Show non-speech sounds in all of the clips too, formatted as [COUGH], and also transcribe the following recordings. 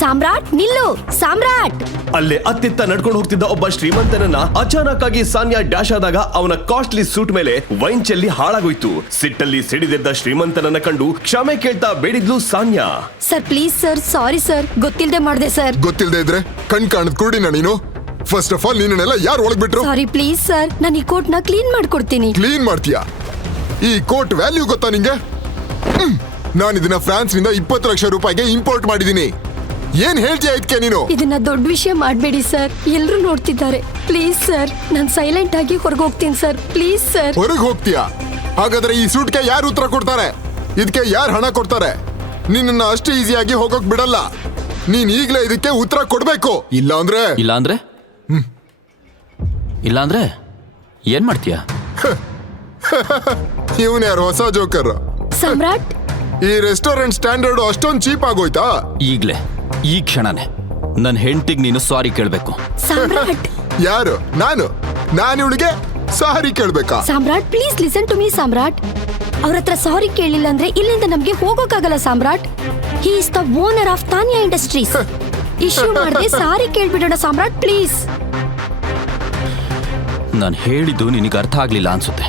ಸಾಮ್ರಾಟ್ ನಿಲ್ಲು ಸಾಮ್ರಾಟ್ ಅಲ್ಲೇ ಅತ್ತಿತ್ತ ನಡ್ಕೊಂಡು ಹೋಗ್ತಿದ್ದ ಒಬ್ಬ ಶ್ರೀಮಂತನನ್ನ ಅಚಾನಕ್ ಆಗಿ ಸಾನ್ಯಾ ಡ್ಯಾಶ್ ಆದಾಗ ಅವನ ಕಾಸ್ಟ್ಲಿ ಸೂಟ್ ಮೇಲೆ ವೈನ್ ಚೆಲ್ಲಿ ಹಾಳಾಗೋಯ್ತು ಸಿಟ್ಟಲ್ಲಿ ಸಿಡಿದಿದ್ದ ಶ್ರೀಮಂತನನ್ನ ಕಂಡು ಕ್ಷಮೆ ಕೇಳ್ತಾ ಬೇಡಿದ್ಲು Sanya sir please sir sorry sir ಗೊತ್ತಿಲ್ಲದೆ ಮಾಡಿದೆ ಸರ್ ಗೊತ್ತಿಲ್ಲದೆ ಇದ್ರೆ ಕಣ್ ಕಾಣದ್ ಕುಡಿನ ನೀನು ಫಸ್ಟ್ ಆಫ್ ಆಲ್ ನೀನೆಲ್ಲ ಯಾರು ಒಳಗ್ ಬಿಟ್ರು ಸಾರಿ ಪ್ಲೀಸ್ ಸರ್ ನಾನು ಈ ಕೋಟ್ ನ ಕ್ಲೀನ್ ಮಾಡ್ಕೊಡ್ತೀನಿ ಕ್ಲೀನ್ ಮಾಡ್ತೀಯಾ ಈ ಕೋಟ್ ವ್ಯಾಲ್ಯೂ ಗೊತ್ತಾ ನಿಂಗೆ ನಾನು ಇದನ್ನ ಫ್ರಾನ್ಸ್ ನಿಂದ ಇಪ್ಪತ್ತು ಲಕ್ಷ ರೂಪಾಯಿಗೆ ಇಂಪೋರ್ಟ್ ಮಾಡಿದ್ದೀನಿ ಏನ್ ಹೇಳ್ತೀಯ ಇದಕ್ಕೆ ನೀನು ಇದನ್ನ ದೊಡ್ಡ ವಿಷಯ ಮಾಡಬೇಡಿ ಸರ್ ಎಲ್ಲರೂ ನೋಡ್ತಿದ್ದಾರೆ ಪ್ಲೀಸ್ ಸರ್ ನಾನು ಸೈಲೆಂಟ್ ಆಗಿ ಹೊರಗೆ ಹೋಗ್ತೀನಿ ಸರ್ ಪ್ಲೀಸ್ ಸರ್ ಹೊರಗೆ ಹೋಗ್ತೀಯಾ ಹಾಗಾದ್ರೆ ಈ ಸೂಟ್ಗೆ ಯಾರು ಉತ್ತರ ಕೊಡ್ತಾರೆ ಇದಕ್ಕೆ ಯಾರು ಹಣ ಕೊಡ್ತಾರೆ ನಿನ್ನ ಅಷ್ಟು ಈಸಿಯಾಗಿ ಹೋಗೋಕ್ ಬಿಡಲ್ಲ ನೀನ್ ಈಗ್ಲೇ ಇದಕ್ಕೆ ಉತ್ತರ ಕೊಡ್ಬೇಕು ಇಲ್ಲ ಅಂದ್ರೆ ಇಲ್ಲ ಅಂದ್ರೆ ಇಲ್ಲ ಅಂದ್ರೆ ಏನ್ ಮಾಡ್ತೀಯ [LAUGHS] ಇವನ್ ಯಾರು ಹೊಸ ಜೋಕರ್ ಸಮ್ರಾಟ್ ಈ ರೆಸ್ಟೋರೆಂಟ್ ಸ್ಟ್ಯಾಂಡರ್ಡ್ ಅಷ್ಟೊಂದು ಚೀಪ್ ಆಗೋಯ್ತಾ ಈಗ್ಲೇ ಈ ಕ್ಷಣನೇ ನನ್ನ ಹೆಂಡತಿಗೆ ನೀನು ಸಾರಿ ಕೇಳಬೇಕು ಸಾಮ್ರಾಟ್ ಯಾರು ನಾನು ನಾನು ಇವಳಿಗೆ sorry ಕೇಳಬೇಕಾ Samrat please listen to me Samrat ಅವ್ರ ಹತ್ರ ಸಾರಿ ಕೇಳಿಲ್ಲ ಅಂದ್ರೆ ಇಲ್ಲಿಂದ ನಮಗೆ ಹೋಗೋಕಾಗಲ್ಲ Samrat he is the owner of Taniya industries issue ಮಾಡದೆ ಸಾರಿ ಕೇಳ್ಬಿಡೋಣ ಸಾಮ್ರಾಟ್ ಪ್ಲೀಸ್ ನಾನು ಹೇಳಿದ್ದು ನಿನಗೆ ಅರ್ಥ ಆಗ್ಲಿಲ್ಲ ಅನ್ಸುತ್ತೆ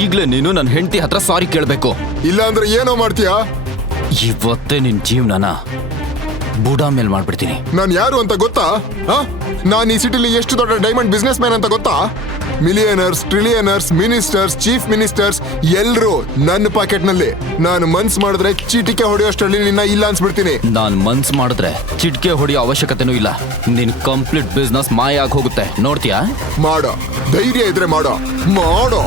ಈಗಲೇ ನೀನು ನನ್ನ ಹೆಂಡತಿ ಹತ್ರ ಸಾರಿ ಕೇಳಬೇಕು ಇಲ್ಲ ಅಂದ್ರೆ ಏನೋ ಮಾಡ್ತೀಯಾ ಇವತ್ತೇ ನಿನ್ನ ಜೀವನನ ಬೂಡಾ ಮೇಲೆ ಮಾಡ್ಬಿಡ್ತೀನಿ ನಾನು ಯಾರು ಅಂತ ಗೊತ್ತಾ ನಾನು ಈ ಸಿಟಿಲಿ ಎಷ್ಟು ದೊಡ್ಡ ಡೈಮಂಡ್ ಬಿಸ್ನೆಸ್ ಮ್ಯಾನ್ ಅಂತ ಗೊತ್ತಾ millionaires trillionaires ministers chief ministers ಎಲ್ಲರೂ ನನ್ನ ಪಾಕೆಟ್ ನಲ್ಲಿ ನಾನು ಮನ್ಸ್ ಮಾಡಿದ್ರೆ ಚಿಟಿಕೆ ಹೊಡೆಯೋಷ್ಟರಲ್ಲಿ ನಿನ್ನ ಇಲ್ಲ ಅನ್ಸ್ಬಿಡ್ತೀನಿ ನಾನು ಮನ್ಸ್ ಮಾಡಿದ್ರೆ ಚಿಟಿಕೆ ಹೊಡೆಯೋ ಅವಶ್ಯಕತೆನೂ ಇಲ್ಲ ನಿನ್ ಕಂಪ್ಲೀಟ್ ಬಿಸ್ನೆಸ್ ಮಾಯ ಹೋಗುತ್ತೆ ನೋಡ್ತೀಯಾ ಮಾಡೋ ಧೈರ್ಯ ಇದ್ರೆ ಮಾಡೋ ಮಾಡೋ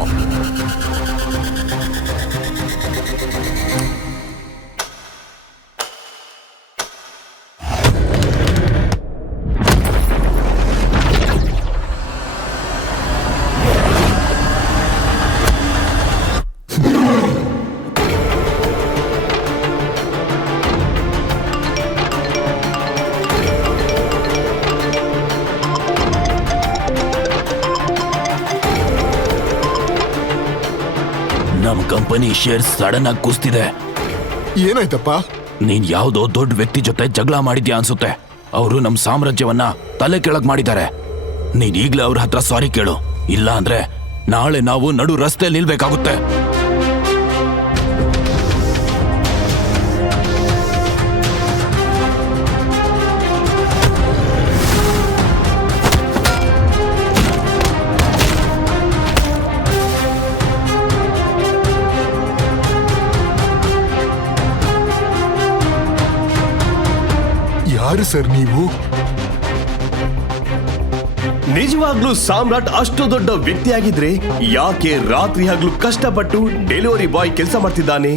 ಕಂಪನಿ ಶೇರ್ ಸಡನ್ ಆಗಿ ಕುಸ್ತಿದೆ ಏನಾಯ್ತಪ್ಪ ನೀನ್ ಯಾವ್ದೋ ದೊಡ್ಡ ವ್ಯಕ್ತಿ ಜೊತೆ ಜಗಳ ಮಾಡಿದ್ಯಾ ಅನ್ಸುತ್ತೆ ಅವರು ನಮ್ ಸಾಮ್ರಾಜ್ಯವನ್ನ ತಲೆ ಕೆಳಗ್ ಮಾಡಿದ್ದಾರೆ ನೀನ್ ಈಗ್ಲೇ ಅವ್ರ ಹತ್ರ ಸಾರಿ ಕೇಳು ಇಲ್ಲ ಅಂದ್ರೆ ನಾಳೆ ನಾವು ನಡು ರಸ್ತೆ ನಿಲ್ಬೇಕಾಗುತ್ತೆ ಯಾರು ಸರ್ ನೀವು ನಿಜವಾಗ್ಲೂ ಸಾಮ್ರಾಟ್ ಅಷ್ಟು ದೊಡ್ಡ ವ್ಯಕ್ತಿಯಾಗಿದ್ರೆ ಯಾಕೆ ರಾತ್ರಿ ಆಗ್ಲೂ ಕಷ್ಟಪಟ್ಟು ಡೆಲಿವರಿ ಬಾಯ್ ಕೆಲಸ ಮಾಡ್ತಿದ್ದಾನೆ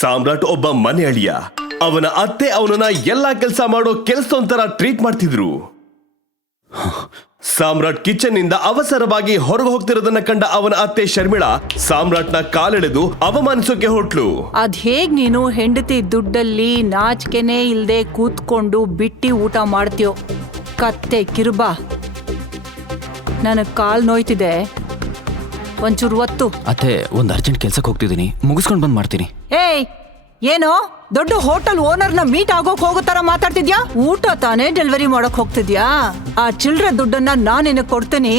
ಸಾಮ್ರಾಟ್ ಒಬ್ಬ ಮನೆ ಅಳಿಯ ಅವನ ಅತ್ತೆ ಅವನನ್ನ ಎಲ್ಲಾ ಕೆಲಸ ಮಾಡೋ ಕೆಲಸ ಒಂಥರ ಟ್ರೀಟ್ ಮಾಡ್ತಿದ್ರು ಸಾಮ್ರಾಟ್ ಕಿಚನ್ ನಿಂದ ಅವಸರವಾಗಿ ಹೊರಗೆ ಹೋಗ್ತಿರೋದನ್ನ ಕಂಡ ಅವನ ಅತ್ತೆ ಶರ್ಮಿಳಾ ಸಾಮ್ರಾಟ್ನ ಕಾಲೆಳೆದು ಅವಮಾನಿಸೋಕೆ ಹೊಟ್ಲು ಅದ್ಹೇಗ್ ನೀನು ಹೆಂಡತಿ ದುಡ್ಡಲ್ಲಿ ನಾಚಿಕೆನೆ ಇಲ್ಲದೆ ಕೂತ್ಕೊಂಡು ಬಿಟ್ಟಿ ಊಟ ಮಾಡ್ತೀಯೋ ಕತ್ತೆ ಕಿರುಬಾ ನನಗೆ ಕಾಲ್ ನೋಯ್ತಿದೆ ಒಂಚೂರು ಒತ್ತು ಅತ್ತೆ ಒಂದು ಅರ್ಜೆಂಟ್ ಕೆಲ್ಸಕ್ಕೆ ಹೋಗ್ತಿದ್ದೀನಿ ಮುಗಿಸ್ಕೊಂಡು ಬಂದ್ ಮಾಡ್ತೀನಿ ಏಯ್ ಏನೋ ದೊಡ್ಡ ಹೋಟೆಲ್ ಓನರ್ನ ಮೀಟ್ ಆಗೋಕ್ ಹೋಗೋ ತರ ಮಾತಾಡ್ತಿದ್ಯಾ ಊಟ ತಾನೇ ಡೆಲಿವರಿ ಮಾಡಕ್ ಹೋಗ್ತಿದ್ಯಾ ಆ ಚಿಲ್ಡ್ರ ದುಡ್ಡನ್ನ ನಾನೇನ ಕೊಡ್ತೀನಿ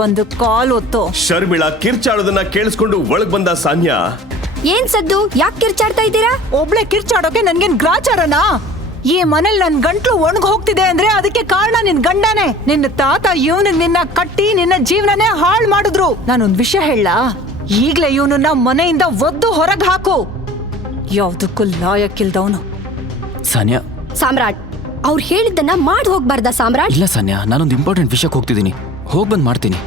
ಬಂದು ಕಾಲ್ ಹೊತ್ತು ಶರ್ಮಿಳಾ ಕಿರ್ಚಾಡೋದನ್ನ ಕೇಳಿಸ್ಕೊಂಡು ಒಳಗ್ ಬಂದ ಸಾನ್ಯ ಏನ್ ಸದ್ದು ಯಾಕೆ ಕಿರ್ಚಾಡ್ತಾ ಇದ್ದೀರಾ ಒಬ್ಳೆ ಕಿರ್ಚಾಡೋಕೆ ನನ್ಗೇನ್ ಗ್ರಾಚಾರನಾ ಈ ಮನೇಲಿ ನನ್ ಗಂಟ್ಲು ಒಣಗ್ ಹೋಗ್ತಿದೆ ಅಂದ್ರೆ ಅದಕ್ಕೆ ಕಾರಣ ನಿನ್ ಗಂಡನೇ ನಿನ್ನ ತಾತ ಇವನು ನಿನ್ನ ಕಟ್ಟಿ ನಿನ್ನ ಜೀವನನೇ ಹಾಳ್ ಮಾಡಿದ್ರು ನಾನೊಂದ್ ವಿಷಯ ಹೇಳ ಈಗ್ಲೇ ಇವನನ್ನ ಮನೆಯಿಂದ ಒದ್ದು ಹೊರಗ್ ಹಾಕು ಯಾವ್ದಕ್ಕೂ ಲಾಯಕ್ಕಿಲ್ದವನು ಸಾನ್ಯಾ ಸಾಮ್ರಾಟ್ ಅವ್ರು ಹೇಳಿದ್ದನ್ನ ಮಾಡಿ ಹೋಗ್ಬಾರ್ದ ಸಾಮ್ರಾಟ್ ಇಲ್ಲ ಸಾನ್ಯಾ ನಾನೊಂದು ಇಂಪಾರ್ಟೆಂಟ್ ವಿಷಯಕ್ಕೆ ಹೋಗ್ತಿದ್ದೀನಿ ಹೋಗಿ ಬಂದ್ ಮಾಡ್ತೀನಿ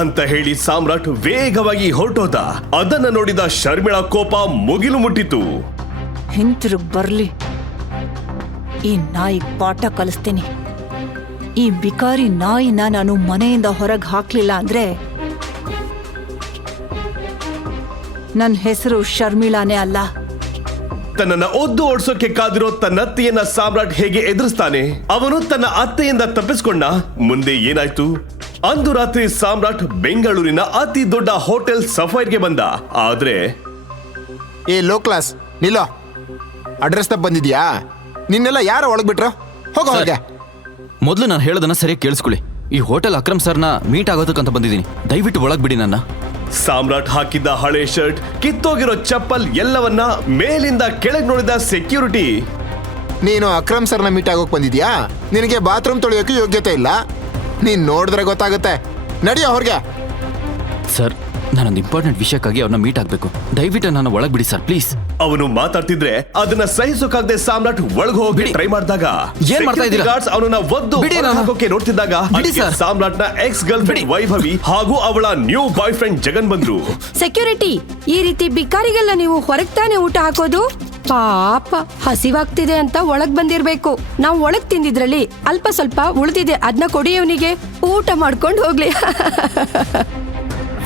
ಅಂತ ಹೇಳಿ ಸಾಮ್ರಾಟ್ ವೇಗವಾಗಿ ಹೊರಟೋದ ಅದನ್ನ ನೋಡಿದ ಶರ್ಮಿಳಾ ಕೋಪ ಮುಗಿಲು ಮುಟ್ಟಿತು ಹಿಂತಿರುಗ್ ಬರ್ಲಿ ಈ ನಾಯಿ ಪಾಠ ಕಲಿಸ್ತೀನಿ ಈ ಬಿಕಾರಿ ನಾಯಿನ ನಾನು ಮನೆಯಿಂದ ಹೊರಗೆ ಹಾಕ್ಲಿಲ್ಲ ಅಂದ್ರೆ ನನ್ನ ಹೆಸರು ಶರ್ಮಿಳಾನೇ ಅಲ್ಲ ತನ್ನ ಒದ್ದು ಓಡಿಸೋಕೆ ಕಾದಿರೋ ತನ್ನ ಅತ್ತೆಯನ್ನ ಸಾಮ್ರಾಟ್ ಹೇಗೆ ಎದುರಿಸ್ತಾನೆ ಅವನು ತನ್ನ ಅತ್ತೆಯಿಂದ ತಪ್ಪಿಸ್ಕೊಂಡ ಮುಂದೆ ಏನಾಯ್ತು ಅಂದು ರಾತ್ರಿ ಸಾಮ್ರಾಟ್ ಬೆಂಗಳೂರಿನ ಅತಿ ದೊಡ್ಡ ಹೋಟೆಲ್ ಸಫೈರ್ಗೆ ಬಂದ ಆದ್ರೆ ಏ ಲೋ ಕ್ಲಾಸ್ ನಿಲ್ಲೋ ಅಡ್ರೆಸ್ ತಪ್ಪ ಬಂದಿದ್ಯಾ ನಿನ್ನೆಲ್ಲ ಯಾರ ಒಳಗ್ಬಿಟ್ರ ಹೋಗ ಹೋಗೋ ಹೊರಗೆ ಮೊದಲು ನಾನು ಹೇಳೋದನ್ನ ಸರಿಯಾಗಿ ಕೇಳಿಸ್ಕೊಳ್ಳಿ ಈ ಹೋಟೆಲ್ ಅಕ್ರಮ್ ಸರ್ನ ಮೀಟ್ ಆಗೋದಕ್ಕಂತ ಬಂದಿದ್ದೀನಿ ದಯವಿಟ್ಟು ಒಳಗೆ ಬಿಡಿ ನನ್ನ ಸಾಮ್ರಾಟ್ ಹಾಕಿದ್ದ ಹಳೆ ಶರ್ಟ್ ಕಿತ್ತೋಗಿರೋ ಚಪ್ಪಲ್ ಎಲ್ಲವನ್ನ ಮೇಲಿಂದ ಕೆಳಗೆ ನೋಡಿದ ಸೆಕ್ಯೂರಿಟಿ ನೀನು ಅಕ್ರಮ್ ಸರ್ನ ಮೀಟ್ ಆಗೋಕ್ ಬಂದಿದ್ಯಾ ನಿನಗೆ ಬಾತ್ರೂಮ್ ತೊಳೆಯೋಕೆ ಯೋಗ್ಯತೆ ಇಲ್ಲ ನೀನ್ ನೋಡಿದ್ರೆ ಗೊತ್ತಾಗುತ್ತೆ ನಡಿಯೋ ಹೊರಗೆ ಸರ್ ನಾನೊಂದು ಇಂಪಾರ್ಟೆಂಟ್ ವಿಷಯಕ್ಕಾಗಿ ಅವನ್ನ ಮೀಟ್ ಆಗ್ಬೇಕು ದಯವಿಟ್ಟು ನಾನು ಒಳಗೆ ಬಿಡಿ ಸರ್ ಪ್ಲೀಸ್ ಅವನು ಮಾತಾಡ್ತಿದ್ರೆ ಅದನ್ನ ಸಹಿಸೋಕಾಗದೆ ಸಾಮ್ರಾಟ್ ಒಳಗ್ ಹೋಗಿ ಟ್ರೈ ಮಾಡಿದಾಗ ಏನ್ ಮಾಡ್ತಾ ಇದ್ದೀರಾ ಗಾರ್ಡ್ಸ್ ಅವನನ್ನ ಒದ್ದು ಬಿಡಿ ನಾನು. ಹಾಕೋಕೆ ನೋಡ್ತಿದ್ದಾಗ ಬಿಡಿ ಸರ್. ಸಾಮ್ರಾಟ್ನ ಎಕ್ಸ್ ಗರ್ಲ್ ಬಿಡಿ. ವೈಭವಿ ಹಾಗೂ ಅವಳ ನ್ಯೂ ಬಾಯ್ ಫ್ರೆಂಡ್ ಜಗನ್ ಬಂದ್ರು ಸೆಕ್ಯೂರಿಟಿ ಈ ರೀತಿ ಬಿಕ್ಕಾರಿಗೆಲ್ಲ ನೀವು ಹೊರಗ್ ತಾನೆ ಊಟ ಹಾಕೋದು ಪಾಪ ಹಸಿವಾಗ್ತಿದೆ ಅಂತ ಒಳಗ್ ಬಂದಿರ್ಬೇಕು ನಾವು ಒಳಗ್ ತಿಂದಿದ್ರಲ್ಲಿ ಅಲ್ಪ ಸ್ವಲ್ಪ ಉಳಿದಿದೆ ಅದನ್ನ ಕೊಡಿ ಅವನಿಗೆ ಊಟ ಮಾಡ್ಕೊಂಡು ಹೋಗ್ಲಿ [LAUGHS]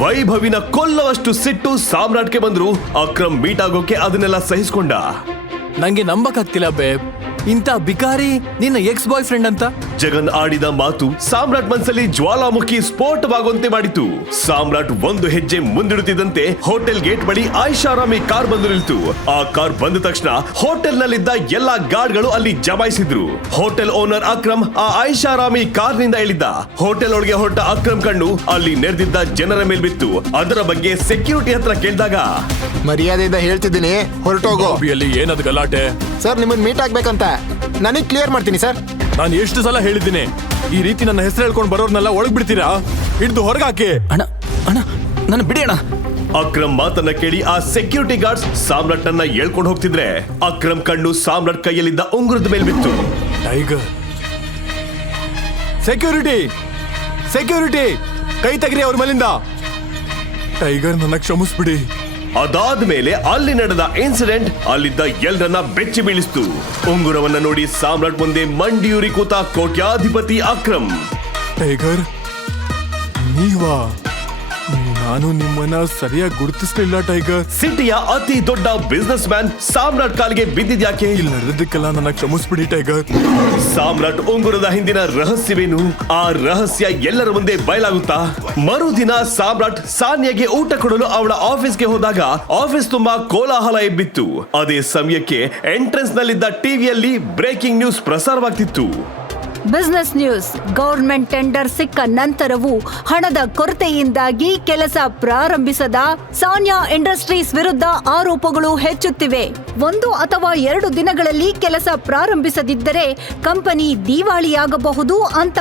ವೈಭವಿನ ಕೊಲ್ಲವಷ್ಟು ಸಿಟ್ಟು ಸಾಮ್ರಾಟ್ಗೆ ಬಂದ್ರು ಅಕ್ರಮ್ ಮೀಟ್ ಆಗೋಕೆ ಅದನ್ನೆಲ್ಲ ಸಹಿಸ್ಕೊಂಡ ನಂಗೆ ನಂಬಕ್ಕಾಗ್ತಿಲ್ಲ ಬೇಬ್ ಇಂಥ ಬಿಕಾರಿ ನಿನ್ನ ಎಕ್ಸ್ ಬಾಯ್ ಫ್ರೆಂಡ್ ಅಂತ ಜಗನ್ ಆಡಿದ ಮಾತು ಸಾಮ್ರಾಟ್ ಮನ್ಸಲ್ಲಿ ಜ್ವಾಲಾಮುಖಿ ಸ್ಫೋಟವಾಗುವಂತೆ ಮಾಡಿತು ಸಾಮ್ರಾಟ್ ಒಂದು ಹೆಜ್ಜೆ ಮುಂದಿಡುತ್ತಿದ್ದಂತೆ ಹೋಟೆಲ್ ಗೇಟ್ ಬಳಿ ಐಷಾರಾಮಿ ಕಾರ್ ಬಂದು ನಿಲ್ತು ಆ ಕಾರ್ ಬಂದ ತಕ್ಷಣ ಹೋಟೆಲ್ ನಲ್ಲಿದ್ದ ಎಲ್ಲಾ ಗಳು ಅಲ್ಲಿ ಜಮಾಯಿಸಿದ್ರು ಹೋಟೆಲ್ ಓನರ್ ಅಕ್ರಮ್ ಆ ಐಷಾರಾಮಿ ಕಾರ್ ನಿಂದ ಇಳಿದ್ದ ಹೋಟೆಲ್ ಒಳಗೆ ಹೊರಟ ಅಕ್ರಮ್ ಕಣ್ಣು ಅಲ್ಲಿ ನೆರೆದಿದ್ದ ಜನರ ಮೇಲೆ ಬಿತ್ತು ಅದರ ಬಗ್ಗೆ ಸೆಕ್ಯೂರಿಟಿ ಹತ್ರ ಕೇಳಿದಾಗ ಮರ್ಯಾದೆಯಿಂದ ಹೇಳ್ತಿದ್ದೀನಿ ಹೊರಟೋಗೋ ಏನದು ಗಲಾಟೆ ಸರ್ ನಿಮ್ಮನ್ನ ಮೀಟ್ ಆಗ್ಬೇಕಂತ ನನಗೆ ಕ್ಲಿಯರ್ ಮಾಡ್ತೀನಿ ಸರ್ ನಾನು ಎಷ್ಟು ಸಲ ಹೇಳಿದ್ದೀನಿ ಈ ರೀತಿ ನನ್ನ ಹೆಸರು ಹೇಳ್ಕೊಂಡು ಬರೋರ್ನೆಲ್ಲ ಒಳಗ್ ಬಿಡ್ತೀರಾ ಹಿಡಿದು ಹೊರಗಾಕಿ ಅಣ್ಣ ಅಣ್ಣ ನನ್ನ ಬಿಡಿ ಅಣ್ಣ ಅಕ್ರಮ್ ಮಾತನ್ನ ಕೇಳಿ ಆ ಸೆಕ್ಯೂರಿಟಿ ಗಾರ್ಡ್ಸ್ ಸಾಮ್ರಾಟ್ ಅನ್ನ ಹೇಳ್ಕೊಂಡು ಹೋಗ್ತಿದ್ರೆ ಅಕ್ರಮ್ ಕಣ್ಣು ಸಾಮ್ರಾಟ್ ಕೈಯಲ್ಲಿದ್ದ ಉಂಗುರದ ಮೇಲೆ ಬಿತ್ತು ಟೈಗರ್ ಸೆಕ್ಯೂರಿಟಿ ಸೆಕ್ಯೂರಿಟಿ ಕೈ ತೆಗ್ರಿ ಅವ್ರ ಮೇಲಿಂದ ಟೈಗರ್ ನನ್ನ ಕ್ಷಮಿಸ್ಬಿಡಿ ಅದಾದ ಮೇಲೆ ಅಲ್ಲಿ ನಡೆದ ಇನ್ಸಿಡೆಂಟ್ ಅಲ್ಲಿದ್ದ ಎಲ್ಲರನ್ನ ಬೆಚ್ಚಿ ಬೀಳಿಸ್ತು ಉಂಗುರವನ್ನ ನೋಡಿ ಸಾಮ್ರಾಟ್ ಮುಂದೆ ಮಂಡಿಯೂರಿ ಕೂತ ಕೋಟ್ಯಾಧಿಪತಿ ಅಕ್ರಮ್ ಟೈಗರ್ ನೀವಾ ನಾನು ನಿಮ್ಮನ್ನ ಸರಿಯಾಗಿ ಗುರುತಿಸ್ಲಿಲ್ಲ ಟೈಗರ್ ಸಿಟಿಯ ಅತಿ ದೊಡ್ಡ ಬಿಸ್ನೆಸ್ ಮ್ಯಾನ್ ಸಾಮ್ರಾಟ್ ಕಾಲಿಗೆ ಬಿದ್ದಿದ್ಯಾಕೆ ಇಲ್ಲಿ ನಡೆದಕ್ಕೆಲ್ಲ ನನ್ನ ಕ್ಷಮಿಸ್ಬಿಡಿ ಟೈಗರ್ ಸಾಮ್ರಾಟ್ ಉಂಗುರದ ಹಿಂದಿನ ರಹಸ್ಯವೇನು ಆ ರಹಸ್ಯ ಎಲ್ಲರ ಮುಂದೆ ಬಯಲಾಗುತ್ತಾ ಮರುದಿನ ಸಾಮ್ರಾಟ್ ಸಾನ್ಯಾಗೆ ಊಟ ಕೊಡಲು ಅವಳ ಆಫೀಸ್ಗೆ ಹೋದಾಗ ಆಫೀಸ್ ತುಂಬಾ ಕೋಲಾಹಲ ಎಬ್ಬಿತ್ತು ಅದೇ ಸಮಯಕ್ಕೆ ಎಂಟ್ರೆನ್ಸ್ ನಲ್ಲಿದ್ದ ಟಿವಿಯಲ್ಲಿ ಬ್ರೇಕಿಂಗ್ ನ್ಯೂಸ್ ಪ್ರಸಾರವಾಗ್ತಿತ್ತು ಬಿಸ್ನೆಸ್ ನ್ಯೂಸ್ ಗೌರ್ಮೆಂಟ್ ಟೆಂಡರ್ ಸಿಕ್ಕ ನಂತರವೂ ಹಣದ ಕೊರತೆಯಿಂದಾಗಿ ಕೆಲಸ ಪ್ರಾರಂಭಿಸದ ಸಾನಿಯಾ ಇಂಡಸ್ಟ್ರೀಸ್ ವಿರುದ್ಧ ಆರೋಪಗಳು ಹೆಚ್ಚುತ್ತಿವೆ ಒಂದು ಅಥವಾ ಎರಡು ದಿನಗಳಲ್ಲಿ ಕೆಲಸ ಪ್ರಾರಂಭಿಸದಿದ್ದರೆ ಕಂಪನಿ ದಿವಾಳಿಯಾಗಬಹುದು ಅಂತ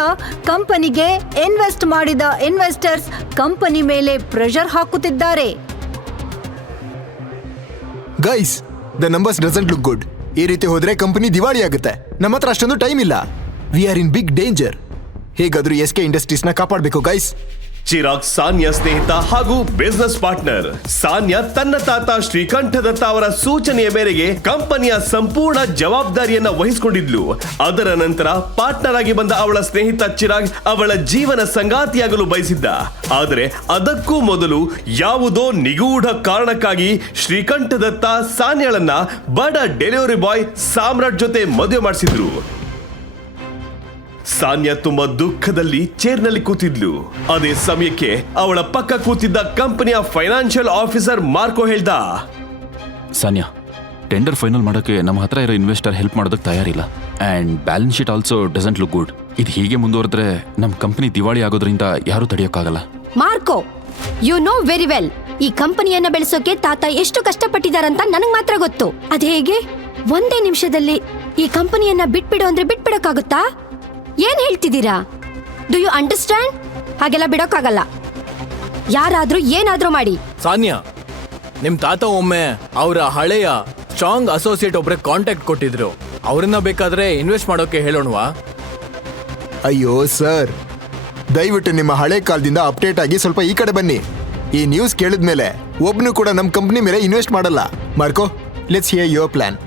ಕಂಪನಿಗೆ ಇನ್ವೆಸ್ಟ್ ಮಾಡಿದ ಇನ್ವೆಸ್ಟರ್ಸ್ ಕಂಪನಿ ಮೇಲೆ ಪ್ರೆಷರ್ ಹಾಕುತ್ತಿದ್ದಾರೆ guys the numbers doesn't good ಈ ರೀತಿ ಹೋದ್ರೆ ಕಂಪನಿ ದಿವಾಳಿ ನಮ್ಮ ಹತ್ರ ಅಷ್ಟೊಂದು ಟೈಮ್ ಇಲ್ಲ we are in big danger ಹೇಗಾದ್ರೂ ಎಸ್ ಕೆ ಇಂಡಸ್ಟ್ರೀಸ್ನ ಕಾಪಾಡಬೇಕು ಗೈಸ್ ಚಿರಾಗ್ ಸಾನ್ಯಾ ಸ್ನೇಹಿತ ಹಾಗೂ ಬಿಸ್ನೆಸ್ ಪಾರ್ಟ್ನರ್ ಸಾನ್ಯಾ ತನ್ನ ತಾತ ಶ್ರೀಕಂಠದತ್ತ ಅವರ ಸೂಚನೆಯ ಮೇರೆಗೆ ಕಂಪನಿಯ ಸಂಪೂರ್ಣ ಜವಾಬ್ದಾರಿಯನ್ನ ವಹಿಸಿಕೊಂಡಿದ್ಲು ಅದರ ನಂತರ ಪಾರ್ಟ್ನರ್ ಆಗಿ ಬಂದ ಅವಳ ಸ್ನೇಹಿತ ಚಿರಾಗ್ ಅವಳ ಜೀವನ ಸಂಗಾತಿಯಾಗಲು ಬಯಸಿದ್ದ ಆದರೆ ಅದಕ್ಕೂ ಮೊದಲು ಯಾವುದೋ ನಿಗೂಢ ಕಾರಣಕ್ಕಾಗಿ ಶ್ರೀಕಂಠದತ್ತ ಸಾನ್ಯಾಳನ್ನ ಬಡ ಡೆಲಿವರಿ ಬಾಯ್ ಸಾಮ್ರಾಟ್ ಜೊತೆ ಮದುವೆ ಮಾಡಿಸಿದ್ರು ಸಾನ್ಯಾ ತುಂಬಾ ದುಃಖದಲ್ಲಿ ಚೇರ್ನಲ್ಲಿ ಕೂತಿದ್ಲು ಅದೇ ಸಮಯಕ್ಕೆ ಅವಳ ಪಕ್ಕ ಕೂತಿದ್ದ ಕಂಪನಿಯ ಫೈನಾನ್ಷಿಯಲ್ ಆಫೀಸರ್ ಮಾರ್ಕೋ ಹೇಳ್ದ ಸಾನ್ಯಾ ಟೆಂಡರ್ ಫೈನಲ್ ಮಾಡೋಕ್ಕೆ ನಮ್ಮ ಹತ್ರ ಇರೋ ಇನ್ವೆಸ್ಟರ್ ಹೆಲ್ಪ್ ಮಾಡೋದಕ್ಕೆ ತಯಾರಿಲ್ಲ and balance sheet also doesn't look good ಇದು ಹೀಗೆ ಮುಂದುವರೆದ್ರೆ ನಮ್ಮ ಕಂಪನಿ ದಿವಾಳಿ ಆಗೋದ್ರಿಂದ ಯಾರೂ ತಡೆಯೋಕ್ಕಾಗಲ್ಲ Marco you know very well ಈ ಕಂಪನಿಯನ್ನ ಬೆಳೆಸೋಕೆ ತಾತ ಎಷ್ಟು ಕಷ್ಟಪಟ್ಟಿದಾರಂತ ನನಗ್ ಮಾತ್ರ ಗೊತ್ತು ಹೇಗೆ ಒಂದೇ ನಿಮಿಷದಲ್ಲಿ ಈ ಕಂಪನಿಯನ್ನ ಬಿಟ್ಬಿಡು ಅಂದ್ರೆ ಬಿಟ್ಬಿಡಕ್ಕಾಗುತ್ತಾ ಏನ್ ಹೇಳ್ತಿದ್ದೀರಾ ಡು ಯು ಅಂಡರ್ಸ್ಟ್ಯಾಂಡ್ ಹಾಗೆಲ್ಲ ಬಿಡೋಕ್ಕಾಗಲ್ಲ ಯಾರಾದ್ರೂ ಏನಾದ್ರೂ ಮಾಡಿ ಸಾನ್ಯಾ ನಿಮ್ ತಾತ ಒಮ್ಮೆ ಅವರ ಹಳೆಯ ಸ್ಟ್ರಾಂಗ್ ಅಸೋಸಿಯೇಟ್ ಒಬ್ಬರ ಕಾಂಟ್ಯಾಕ್ಟ್ ಕೊಟ್ಟಿದ್ರು ಅವರನ್ನ ಬೇಕಾದ್ರೆ ಇನ್ವೆಸ್ಟ್ ಮಾಡೋಕೆ ಹೇಳೋಣವಾ ಅಯ್ಯೋ ಸರ್ ದಯವಿಟ್ಟು ನಿಮ್ಮ ಹಳೆ ಕಾಲದಿಂದ ಅಪ್ಡೇಟ್ ಆಗಿ ಸ್ವಲ್ಪ ಈ ಕಡೆ ಬನ್ನಿ ಈ ನ್ಯೂಸ್ ಕೇಳಿದ ಮೇಲೆ ಒಬ್ನು ಕೂಡ ನಮ್ಮ ಕಂಪ್ನಿ ಮೇಲೆ ಇನ್ವೆಸ್ಟ್ ಮಾಡಲ್ಲ Marco let's hear your plan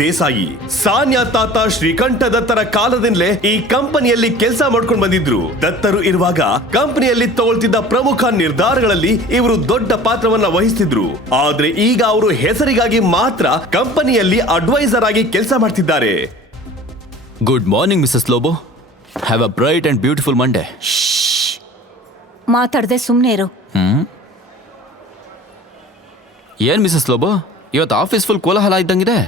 Desai Sanya ತಾತ ಶ್ರೀಕಂಠ ದತ್ತರ ಕಾಲದಿಂದಲೇ ಈ ಕಂಪನಿಯಲ್ಲಿ ಕೆಲಸ ಮಾಡ್ಕೊಂಡು ಬಂದಿದ್ರು ದತ್ತರು ಇರುವಾಗ ಕಂಪನಿಯಲ್ಲಿ ತಗೊಳ್ತಿದ್ದ ಪ್ರಮುಖ ನಿರ್ಧಾರಗಳಲ್ಲಿ ಇವರು ದೊಡ್ಡ ಪಾತ್ರವನ್ನ ವಹಿಸ್ತಿದ್ರು ಆದ್ರೆ ಈಗ ಅವರು ಹೆಸರಿಗಾಗಿ ಮಾತ್ರ ಕಂಪನಿಯಲ್ಲಿ ಅಡ್ವೈಸರ್ ಆಗಿ ಕೆಲಸ ಮಾಡ್ತಿದ್ದಾರೆ good morning Mrs Lobo have a bright and beautiful Monday ಮಾತಾಡದೆ ಸುಮ್ಮನೆ ಇರು ಏನ್ ಮಿಸಸ್ ಲೋಬೋ ಇವತ್ತು ಆಫೀಸ್ ಫುಲ್ ಕೋಲಾಹಲ ಇದ್ದಂಗಿದೆ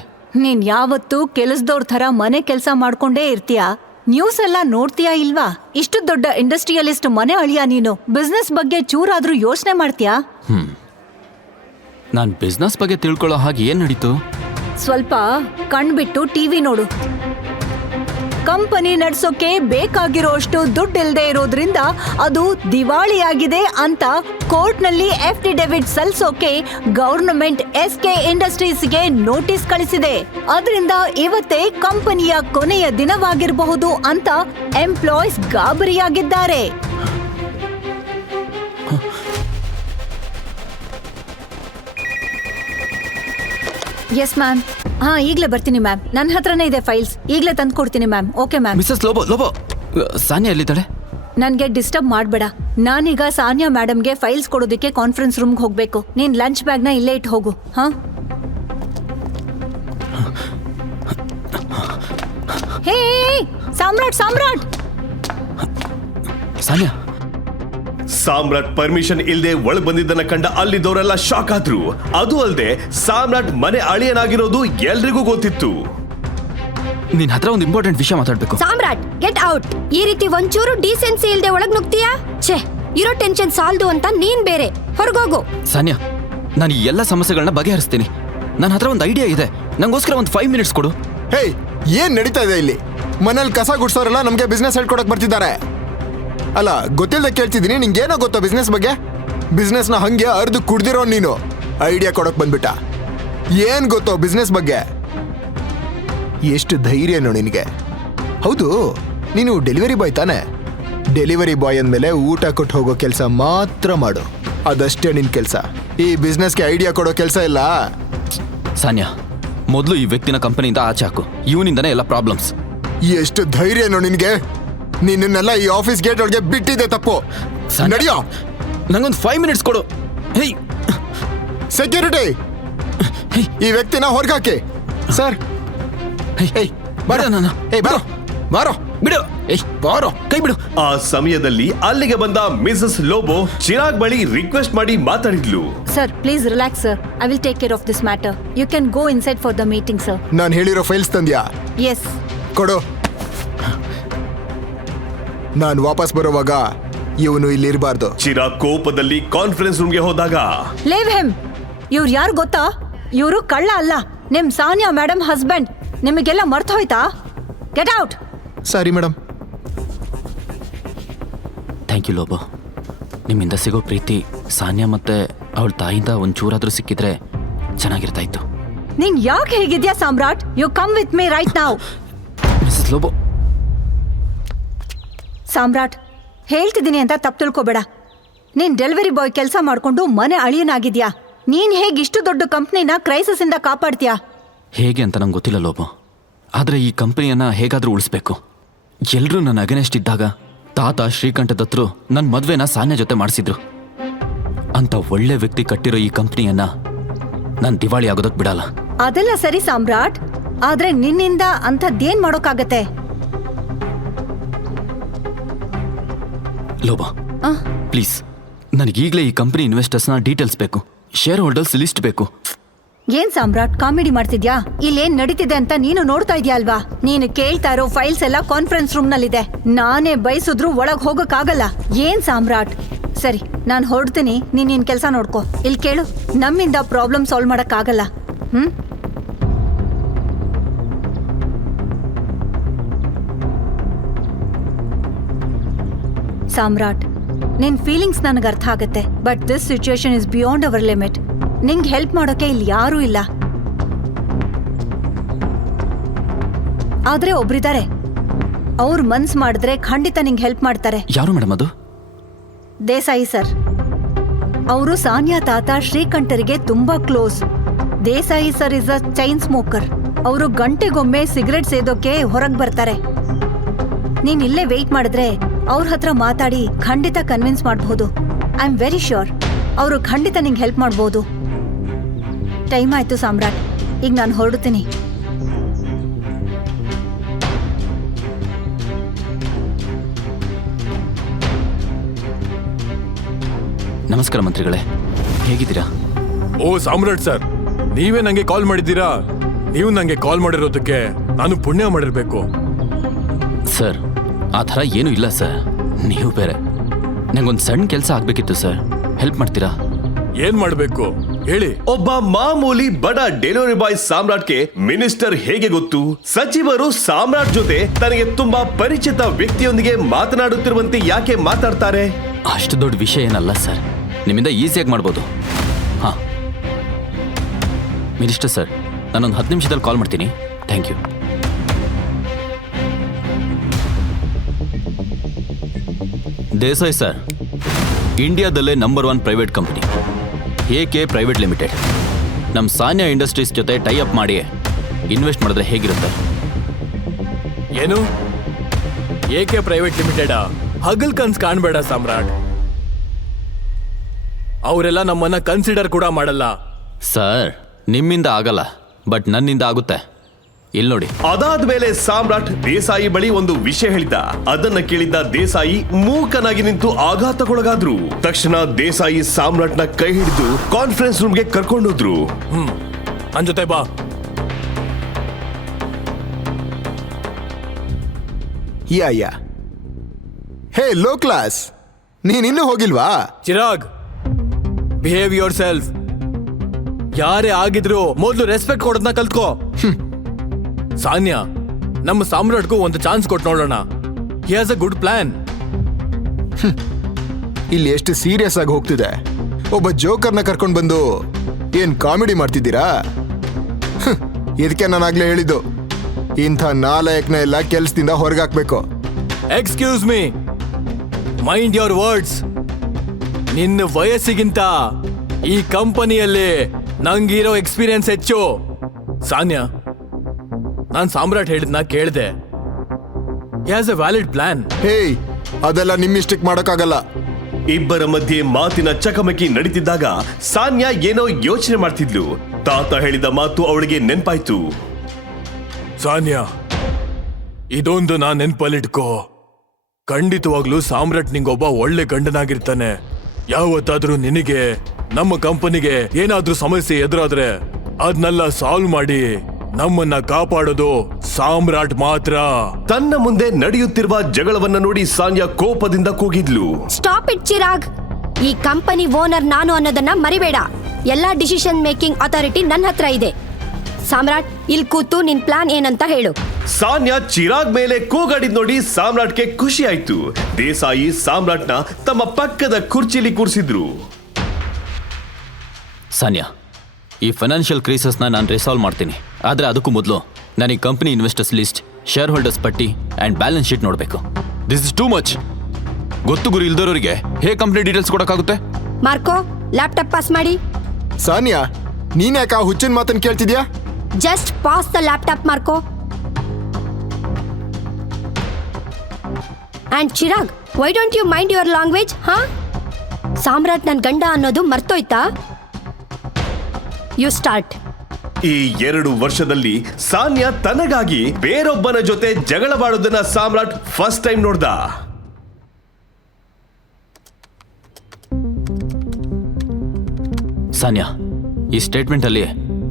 ನೀನ್ ಯಾವತ್ತೂ ಕೆಲಸದವ್ರ ಥರ ಮನೆ ಕೆಲಸ ಮಾಡ್ಕೊಂಡೇ ಇರ್ತೀಯ ನ್ಯೂಸ್ ಎಲ್ಲ ನೋಡ್ತೀಯಾ ಇಲ್ವಾ ಇಷ್ಟು ದೊಡ್ಡ ಇಂಡಸ್ಟ್ರಿಯಲಿಸ್ಟ್ ಮನೆ ಅಳಿಯ ನೀನು ಬಿಸ್ನೆಸ್ ಬಗ್ಗೆ ಚೂರಾದ್ರೂ ಯೋಚನೆ ಮಾಡ್ತೀಯಾ ನಾನ್ ನಾನು ಬಿಸ್ನೆಸ್ ಬಗ್ಗೆ ತಿಳ್ಕೊಳ್ಳೋ ಹಾಗೆ ಏನ್ ನಡೀತು ಸ್ವಲ್ಪ ಕಣ್ಬಿಟ್ಟು ಟಿವಿ ನೋಡು ಕಂಪನಿ ನಡೆಸೋಕೆ ಬೇಕಾಗಿರೋಷ್ಟು ದುಡ್ಡಿಲ್ಲದೆ ಇರೋದ್ರಿಂದ ಅದು ದಿವಾಳಿಯಾಗಿದೆ ಅಂತ ಕೋರ್ಟ್ನಲ್ಲಿ ಎಫ್ ಡಿಡೆವಿಟ್ ಸಲ್ಲಿಸೋಕೆ ಗವರ್ನಮೆಂಟ್ ಎಸ್ ಕೆ ಇಂಡಸ್ಟ್ರೀಸ್ಗೆ ನೋಟಿಸ್ ಕಳಿಸಿದೆ ಅದರಿಂದ ಇವತ್ತೇ ಕಂಪನಿಯ ಕೊನೆಯ ದಿನವಾಗಿರಬಹುದು ಅಂತ ಎಂಪ್ಲಾಯೀಸ್ ಗಾಬರಿಯಾಗಿದ್ದಾರೆ ಎಸ್ ಮ್ಯಾಮ್ ಹಾ ಈಗಲೇ ಬರ್ತೀನಿ ಮ್ಯಾಮ್ ನನ್ನ ಹತ್ರನೇ ಇದೆ ಫೈಲ್ಸ್ ಈಗಲೇ ತಂದು ಕೊಡ್ತೀನಿ ma'am okay ma'am Mrs Lobo Lobo Sanya ಎಲ್ಲಿದ್ದಾಳೆ ನನಗೆ ಡಿಸ್ಟರ್ಬ್ ಮಾಡಬೇಡ ನಾನೀಗ ಸಾನ್ಯಾ ಮೇಡಮ್ಗೆ ಫೈಲ್ಸ್ ಕೊಡೋದಕ್ಕೆ ಕಾನ್ಫರೆನ್ಸ್ ರೂಮ್ಗೆ ಹೋಗಬೇಕು ನೀನು ಲಂಚ್ ಬ್ಯಾಗ್ನ ಇಲ್ಲೇ ಇಟ್ಟು ಹೋಗು ಹಾಂ ಹೇ ಸಾಮ್ರಾಟ್ ಸಾಮ್ರಾಟ್ ಸಾನ್ಯಾ ಸಾಮ್ರಾಟ್ ಪರ್ಮಿಷನ್ ಇಲ್ಲದೆ ಒಳ ಬಂದಿದ್ದನ್ನ ಕಂಡ ಅಲ್ಲಿದ್ದವರೆಲ್ಲ ಶಾಕ್ ಆದ್ರು ಅದು ಅಲ್ಲದೆ ಸಾಮ್ರಾಟ್ ಮನೆ ಅಳಿಯನಾಗಿರೋದು ಎಲ್ರಿಗೂ ಗೊತ್ತಿತ್ತು ನಿನ್ ಹತ್ರ ಒಂದು ಇಂಪಾರ್ಟೆಂಟ್ ವಿಷಯ ಮಾತಾಡ್ಬೇಕು ಸಾಮ್ರಾಟ್ ಗೆಟ್ ಔಟ್ ಈ ರೀತಿ ಒಂಚೂರು ಡೀಸೆನ್ಸಿ ಇಲ್ದೆ ಒಳಗ್ ನುಗ್ತೀಯಾ ಛೇ ಇರೋ ಟೆನ್ಷನ್ ಸಾಲ್ದು ಅಂತ ನೀನ್ ಬೇರೆ ಹೊರಗೋಗು ಸಾನ್ಯಾ ನಾನು ಈ ಎಲ್ಲ ಸಮಸ್ಯೆಗಳನ್ನ ಬಗೆಹರಿಸ್ತೀನಿ ನನ್ನ ಹತ್ರ ಒಂದು ಐಡಿಯಾ ಇದೆ ನಂಗೋಸ್ಕರ ಒಂದು ಫೈವ್ ಮಿನಿಟ್ಸ್ ಕೊಡು ಹೇ ಏನ್ ನಡೀತಾ ಇದೆ ಇಲ್ಲಿ ಮನೇಲಿ ಕಸ ಗುಡ್ಸೋರೆಲ್ಲ ನಮ್ಗೆ ಬಿಸ್ನೆಸ್ ಹೇಳ್ಕೊಡಕ್ ಬರ್ತಿದ್ದಾರೆ ಅಲ್ಲ ಗೊತ್ತಿಲ್ಲದೆ ಕೇಳ್ತಿದ್ದೀನಿ ಏನೋ ಗೊತ್ತೋ ಬಿಸ್ನೆಸ್ ಬಗ್ಗೆ ಬಿಸ್ನೆಸ್ನ ಹಂಗೆ ಅರ್ದು ಕುಡ್ದಿರೋ ನೀನು ಐಡಿಯಾ ಕೊಡೋಕೆ ಬಂದ್ಬಿಟ್ಟ ಏನು ಗೊತ್ತೋ ಬಿಸ್ನೆಸ್ ಬಗ್ಗೆ ಎಷ್ಟು ಧೈರ್ಯನೋ ನಿನಗೆ ಹೌದು ನೀನು ಡೆಲಿವರಿ ಬಾಯ್ ತಾನೆ ಡೆಲಿವರಿ ಬಾಯ್ ಮೇಲೆ ಊಟ ಕೊಟ್ಟು ಹೋಗೋ ಕೆಲಸ ಮಾತ್ರ ಮಾಡು ಅದಷ್ಟೇ ನಿನ್ನ ಕೆಲಸ ಈ ಬಿಸ್ನೆಸ್ಗೆ ಐಡಿಯಾ ಕೊಡೋ ಕೆಲಸ ಇಲ್ಲ ಸಾನ್ಯಾ ಮೊದಲು ಈ ವ್ಯಕ್ತಿನ ಕಂಪನಿಯಿಂದ ಆಚೆ ಹಾಕು ಇವನಿಂದನೇ ಎಲ್ಲ ಪ್ರಾಬ್ಲಮ್ಸ್ ಎಷ್ಟು ಧೈರ್ಯನೋ ನಿನಗೆ ನಿನ್ನೆಲ್ಲ ಈ ಆಫೀಸ್ ಗೇಟ್ ಒಳಗೆ ಬಿಟ್ಟಿದೆ ತಪ್ಪು ನಡಿಯೋ ನಂಗೊಂದು ಫೈವ್ ಮಿನಿಟ್ಸ್ ಕೊಡು ಹೇ ಸೆಕ್ಯೂರಿಟಿ ಈ ವ್ಯಕ್ತಿನ ಹೊರಗಾಕಿ ಸರ್ ಹೇ ಬರೋ ನಾನು ಹೇ ಬಿಡು ಬಾರೋ ಕೈ ಬಿಡು ಆ ಸಮಯದಲ್ಲಿ ಅಲ್ಲಿಗೆ ಬಂದ ಮಿಸಸ್ ಲೋಬೋ ಚಿರಾಗ್ ಬಳಿ ರಿಕ್ವೆಸ್ಟ್ ಮಾಡಿ ಮಾತಾಡಿದ್ಲು sir please relax sir I will take care of this matter you can go inside for the meeting sir ನಾನು ಹೇಳಿರೋ ಫೈಲ್ಸ್ ತಂದ್ಯಾ ಎಸ್ ಕೊಡು ನಾನು ವಾಪಸ್ ಬರುವಾಗ ಇವನು ಇಲ್ಲಿರಬಾರ್ದು ಚಿರಾಗ್ ಕೋಪದಲ್ಲಿ ಕಾನ್ಫರೆನ್ಸ್ ರೂಮ್ಗೆ ಹೋದಾಗ ಲೇವ್ ಹೆಮ್ ಇವ್ರು ಯಾರು ಗೊತ್ತಾ ಇವರು ಕಳ್ಳ ಅಲ್ಲ ನಿಮ್ ಸಾನಿಯಾ ಮೇಡಮ್ ಹಸ್ಬೆಂಡ್ ನಿಮಗೆಲ್ಲ ಮರ್ತು ಹೋಯ್ತಾ ಗೆಟ್ ಔಟ್ ಸರಿ ಮೇಡಮ್ ಥ್ಯಾಂಕ್ ಯು ಲೋಬೋ ನಿಮ್ಮಿಂದ ಸಿಗೋ ಪ್ರೀತಿ ಸಾನ್ಯಾ ಮತ್ತೆ ಅವಳ ತಾಯಿಂದ ಒಂಚೂರಾದ್ರೂ ಸಿಕ್ಕಿದ್ರೆ ಚೆನ್ನಾಗಿರ್ತಾಯಿತ್ತು ನೀನ್ ಯಾಕೆ ಹೇಗಿದ್ಯಾ Samrat you come with me right ನಾವ್ ಲೋಬೋ ಸಾಮ್ರಾಟ್ ಹೇಳ್ತಿದ್ದೀನಿ ಅಂತ ತಪ್ಪು ತಿಳ್ಕೊಬೇಡ ನೀನ್ ಡೆಲಿವರಿ ಬಾಯ್ ಕೆಲಸ ಮಾಡ್ಕೊಂಡು ಮನೆ ಅಳಿಯನಾಗಿದ್ಯಾ ನೀನ್ ಹೇಗೆ ಇಷ್ಟು ದೊಡ್ಡ ಕಂಪ್ನಿನ ಇಂದ ಕಾಪಾಡ್ತೀಯಾ ಹೇಗೆ ಅಂತ ನಂಗೆ ಗೊತ್ತಿಲ್ಲ ಲೋಬೋ ಆದರೆ ಈ ಕಂಪನಿಯನ್ನು ಹೇಗಾದರೂ ಉಳಿಸ್ಬೇಕು ಎಲ್ಲರೂ ನನ್ನ ಅಗನೆಸ್ಟ್ ಇದ್ದಾಗ ತಾತ ಶ್ರೀಕಂಠದತ್ರು ನನ್ನ ಮದುವೆನ ಸಾನ್ಯ ಜೊತೆ ಮಾಡಿಸಿದ್ರು ಅಂತ ಒಳ್ಳೆ ವ್ಯಕ್ತಿ ಕಟ್ಟಿರೋ ಈ ಕಂಪ್ನಿಯನ್ನ ನಾನು ದಿವಾಳಿ ಆಗೋದಕ್ಕೆ ಬಿಡಲ್ಲ ಅದೆಲ್ಲ ಸರಿ ಸಾಮ್ರಾಟ್ ಆದ್ರೆ ನಿನ್ನಿಂದ ಅಂಥದ್ದೇನ್ ಮಾಡೋಕ್ಕಾಗತ್ತೆ ಲೋಬಾ ಪ್ಲೀಸ್ ನನಗೀಗಲೇ ಈ ಕಂಪನಿ ಇನ್ವೆಸ್ಟರ್ಸ್ನ ಡೀಟೇಲ್ಸ್ ಬೇಕು ಶೇರ್ ಹೋಲ್ಡರ್ಸ್ ಲಿಸ್ಟ್ ಬೇಕು ಏನ್ ಸಾಮ್ರಾಟ್ ಕಾಮಿಡಿ ಮಾಡ್ತಿದ್ಯಾ ಇಲ್ಲಿ ಏನ್ ನಡೀತಿದೆ ಅಂತ ನೀನು ನೋಡ್ತಾ ಇದೆಯಾ ಅಲ್ವಾ ನೀನು ಕೇಳ್ತಾ ಇರೋ ಫೈಲ್ಸ್ ಎಲ್ಲ ಕಾನ್ಫರೆನ್ಸ್ ರೂಮ್ ನಲ್ಲಿ ಇದೆ ನಾನೇ ಬಯಸಿದ್ರು ಒಳಗ್ ಆಗಲ್ಲ ಏನ್ ಸಾಮ್ರಾಟ್ ಸರಿ ನಾನು ಹೊರಡ್ತೀನಿ ನೀನ್ ಕೆಲಸ ನೋಡ್ಕೋ ಇಲ್ಲಿ ಕೇಳು ನಮ್ಮಿಂದ ಪ್ರಾಬ್ಲಮ್ ಸಾಲ್ವ್ ಆಗಲ್ಲ ಹ್ಮ್ ಸಾಮ್ರಾಟ್ ನಿನ್ ಫೀಲಿಂಗ್ಸ್ ನನಗೆ ಅರ್ಥ ಆಗುತ್ತೆ but this situation is beyond our limit ನಿಂಗೆ ಹೆಲ್ಪ್ ಮಾಡೋಕೆ ಇಲ್ಲಿ ಯಾರೂ ಇಲ್ಲ ಆದ್ರೆ ಒಬ್ರಿದ್ದಾರೆ ಅವ್ರು ಮನ್ಸ್ ಮಾಡಿದ್ರೆ ಖಂಡಿತ ನಿಂಗ್ ಹೆಲ್ಪ್ ಮಾಡ್ತಾರೆ ಯಾರು ಮೇಡಮ್ ಅದು ದೇಸಾಯಿ ಸರ್ ಅವರು ಸಾನಿಯಾ ತಾತ ಶ್ರೀಕಂಠರಿಗೆ ತುಂಬಾ close Desai sir is a chain smoker ಅವರು ಗಂಟೆಗೊಮ್ಮೆ ಸಿಗರೆಟ್ ಸೇದೋಕೆ ಹೊರಗೆ ಬರ್ತಾರೆ ನೀನ್ ಇಲ್ಲೇ ವೆಯ್ಟ್ ಮಾಡಿದ್ರೆ ಅವ್ರ ಹತ್ರ ಮಾತಾಡಿ ಖಂಡಿತ ಕನ್ವಿನ್ಸ್ ಮಾಡಬಹುದು ಐ ಆಮ್ ವೆರಿ ಶ್ಯೂರ್ ಅವರು ಖಂಡಿತ ನಿಂಗೆ ಹೆಲ್ಪ್ ಮಾಡಬಹುದು ಟೈಮ್ ಆಯ್ತು ಸಾಮ್ರಾಟ್ ಈಗ ನಾನು ಹೊರಡ್ತೀನಿ ನಮಸ್ಕಾರ ಮಂತ್ರಿಗಳೇ ಹೇಗಿದ್ದೀರಾ ಓ ಸಾಮ್ರಾಟ್ ಸರ್ ನೀವೇ ನನಗೆ ಕಾಲ್ ಮಾಡಿದ್ದೀರಾ ನೀವು ನನಗೆ ಕಾಲ್ ಮಾಡಿರೋದಕ್ಕೆ ನಾನು ಪುಣ್ಯ ಮಾಡಿರಬೇಕು ಸರ್ ಆ ಥರ ಏನೂ ಇಲ್ಲ ಸರ್ ನೀವು ಬೇರೆ ನಂಗೊಂದು ಸಣ್ಣ ಕೆಲಸ ಆಗಬೇಕಿತ್ತು ಸರ್ ಹೆಲ್ಪ್ ಮಾಡ್ತೀರಾ ಏನ್ ಮಾಡಬೇಕು ಹೇಳಿ ಒಬ್ಬ ಮಾಮೂಲಿ ಬಡ ಡೆಲಿವರಿ ಬಾಯ್ ಸಾಮ್ರಾಟ್ಗೆ ಮಿನಿಸ್ಟರ್ ಹೇಗೆ ಗೊತ್ತು ಸಚಿವರು ಸಾಮ್ರಾಟ್ ಜೊತೆ ತನಗೆ ತುಂಬಾ ಪರಿಚಿತ ವ್ಯಕ್ತಿಯೊಂದಿಗೆ ಮಾತನಾಡುತ್ತಿರುವಂತೆ ಯಾಕೆ ಮಾತಾಡ್ತಾರೆ ಅಷ್ಟು ದೊಡ್ಡ ವಿಷಯ ಏನಲ್ಲ ಸರ್ ನಿಮ್ಮಿಂದ ಈಸಿಯಾಗಿ ಮಾಡ್ಬೋದು ಹಾ ಮಿನಿಸ್ಟರ್ ಸರ್ ನಾನೊಂದು ಹತ್ತು ನಿಮಿಷದಲ್ಲಿ ಕಾಲ್ ಮಾಡ್ತೀನಿ thank you Desai sir ಇಂಡಿಯಾದಲ್ಲೇ number one private company A K private limited ನಮ್ಮ ಸಾನ್ಯಾ ಇಂಡಸ್ಟ್ರೀಸ್ ಜೊತೆ ಟೈ ಅಪ್ ಮಾಡಿ ಇನ್ವೆಸ್ಟ್ ಮಾಡಿದ್ರೆ ಹೇಗಿರುತ್ತೆ ಏನು ಕೆ ಪ್ರೈವೇಟ್ ಲಿಮಿಟೆಡ್ ಹಗಲ್ ಕನ್ಸ್ ಕಾಣಬೇಡ ಸಾಮ್ರಾಟ್ ಅವರೆಲ್ಲ ನಮ್ಮನ್ನ ಕನ್ಸಿಡರ್ ಕೂಡ ಮಾಡಲ್ಲ ಸರ್ ನಿಮ್ಮಿಂದ ಆಗಲ್ಲ ಬಟ್ ನನ್ನಿಂದ ಆಗುತ್ತೆ ಇಲ್ಲಿ ನೋಡಿ ಅದಾದ್ಮೇಲೆ ಸಾಮ್ರಾಟ್ ದೇಸಾಯಿ ಬಳಿ ಒಂದು ವಿಷಯ ಹೇಳಿದ ಅದನ್ನ ಕೇಳಿದ್ದ ದೇಸಾಯಿ ಮೂಕನಾಗಿ ನಿಂತು ಆಘಾತಕ್ಕೊಳಗಾದ್ರು ತಕ್ಷಣ ದೇಸಾಯಿ ಸಾಮ್ರಾಟ್ನ ಕೈ ಹಿಡಿದು ಕಾನ್ಫರೆನ್ಸ್ ರೂಮ್ಗೆ ಕರ್ಕೊಂಡೋದ್ರು ಹ್ಮ್ ಬಾ yeah yeah hey low class ನೀನಿನ್ನೂ ಹೋಗಿಲ್ವಾ ಚಿರಾಗ್ ಬಿಹೇವ್ ಯೋರ್ ಸೆಲ್ಫ್ ಯಾರೇ ಆಗಿದ್ರು ಮೊದಲು ರೆಸ್ಪೆಕ್ಟ್ ಕೊಡೋದನ್ನ ಕಲ್ತ್ಕೋ ಸಾನ್ಯಾ ನಮ್ಮ ಸಾಮ್ರಾಟ್ಗೂ ಒಂದು ಚಾನ್ಸ್ ಕೊಟ್ಟು ನೋಡೋಣ he has a good plan ಇಲ್ಲಿ ಎಷ್ಟು ಸೀರಿಯಸ್ ಆಗಿ ಹೋಗ್ತಿದೆ ಒಬ್ಬ ಜೋಕರ್ನ ಕರ್ಕೊಂಡು ಬಂದು ಏನ್ ಕಾಮಿಡಿ ಮಾಡ್ತಿದ್ದೀರಾ ಇದಕ್ಕೆ [LAUGHS] ನಾನು ಆಗ್ಲೇ ಹೇಳಿದ್ದು ಇಂಥ ನಾಲಯಕ್ನ ಎಲ್ಲ ಕೆಲ್ಸದಿಂದ ಹೊರಗಾಕ್ಬೇಕು excuse me mind your words ನಿನ್ನ ವಯಸ್ಸಿಗಿಂತ ಈ ಕಂಪನಿಯಲ್ಲಿ ನಂಗಿರೋ ಎಕ್ಸ್ಪೀರಿಯನ್ಸ್ ಹೆಚ್ಚು ಸಾನ್ಯಾ ನಾನ್ ಸಾಮ್ರಾಟ್ ಹೇಳಿದ್ನ ಕೇಳಿದೆ has a valid plan hey ಅದೆಲ್ಲ ನಿಮ್ಮಿಷ್ಟಕ್ಕೆ ಮಾಡೋಕ್ಕಾಗಲ್ಲ ಇಬ್ಬರ ಮಧ್ಯೆ ಮಾತಿನ ಚಕಮಕಿ ನಡೀತಿದ್ದಾಗ ಸಾನ್ಯಾ ಏನೋ ಯೋಚನೆ ಮಾಡ್ತಿದ್ಲು ತಾತ ಹೇಳಿದ ಮಾತು ಅವಳಿಗೆ ನೆನ್ಪಾಯ್ತು ಸಾನ್ಯಾ ಇದೊಂದು ನಾ ನೆನ್ಪಲ್ಲಿಟ್ಕೋ ಖಂಡಿತವಾಗ್ಲೂ ಸಾಮ್ರಾಟ್ ನಿಂಗೊಬ್ಬ ಒಳ್ಳೆ ಗಂಡನಾಗಿರ್ತಾನೆ ಯಾವತ್ತಾದ್ರೂ ನಿನಗೆ ನಮ್ಮ ಕಂಪನಿಗೆ ಏನಾದ್ರೂ ಸಮಸ್ಯೆ ಎದುರಾದ್ರೆ ಅದನ್ನೆಲ್ಲ ಸಾಲ್ವ್ ಮಾಡಿ ನಮ್ಮನ್ನ ಕಾಪಾಡೋದು ಸಾಮ್ರಾಟ್ ಮಾತ್ರ ತನ್ನ ಮುಂದೆ ನಡೆಯುತ್ತಿರುವ ಜಗಳವನ್ನ ನೋಡಿ ಸಾನ್ಯಾ ಕೋಪದಿಂದ ಕೂಗಿದ್ಲು ಸ್ಟಾಪ್ ಇಟ್ ಚಿರಾಗ್ ಈ ಕಂಪನಿ ಓನರ್ ನಾನು ಅನ್ನೋದನ್ನ ಮರಿಬೇಡ ಎಲ್ಲಾ ಡಿಸಿಷನ್ ಮೇಕಿಂಗ್ ಅಥಾರಿಟಿ ನನ್ನ ಹತ್ರ ಇದೆ ಸಾಮ್ರಾಟ್ ಇಲ್ ಕೂತು ನಿನ್ ಪ್ಲಾನ್ ಏನಂತ ಹೇಳು ಸಾನ್ಯಾ ಚಿರಾಗ್ ಮೇಲೆ ಕೂಗಾಡಿದ್ ನೋಡಿ ಸಾಮ್ರಾಟ್ಗೆ ಖುಷಿ ಆಯ್ತು ದೇಸಾಯಿ ಸಾಮ್ರಾಟ್ನ ತಮ್ಮ ಪಕ್ಕದ ಕುರ್ಚಿಲಿ ಕೂರಿಸಿದ್ರು ಸಾನ್ಯಾ ಈ ಫೈನಾನ್ಷಿಯಲ್ ನ ನಾನು ರಿಸಾಲ್ವ್ ಮಾಡ್ತೀನಿ ಆದರೆ ಅದಕ್ಕೂ ಮೊದಲು ನನಗೆ company investors list shareholders ಪಟ್ಟಿ ಆ್ಯಂಡ್ ಬ್ಯಾಲೆನ್ಸ್ ಶೀಟ್ ನೋಡಬೇಕು ದಿಸ್ ಇಸ್ ಟೂ ಮಚ್ ಗೊತ್ತು ಗುರಿ ಇಲ್ದವರಿಗೆ ಹೇಗೆ ಕಂಪ್ನಿ ಡೀಟೇಲ್ಸ್ ಕೊಡೋಕ್ಕಾಗುತ್ತೆ ಮಾರ್ಕೋ ಲ್ಯಾಪ್ಟಾಪ್ ಪಾಸ್ ಮಾಡಿ ಸಾನಿಯಾ ನೀನು ಯಾಕೆ ಆ ಹುಚ್ಚಿನ ಮಾತನ್ನು ಕೇಳ್ತಿದ್ಯಾ just pass the laptop Marco and Chirag why don't you mind your language ಹಾ ಸಾಮ್ರಾಟ್ ನನ್ನ ಗಂಡ ಅನ್ನೋದು ಮರ್ತೋಯ್ತಾ ಯು ಸ್ಟಾರ್ಟ್ ಈ ಎರಡು ವರ್ಷದಲ್ಲಿ ಸಾನ್ಯ ತನಗಾಗಿ ಬೇರೊಬ್ಬನ ಜೊತೆ ಜಗಳವಾಡೋದನ್ನ ಸಾಮ್ರಾಟ್ ಫಸ್ಟ್ ಟೈಮ್ ನೋಡ್ದ ಸಾನ್ಯ ಈ ಸ್ಟೇಟ್ಮೆಂಟ್ ಅಲ್ಲಿ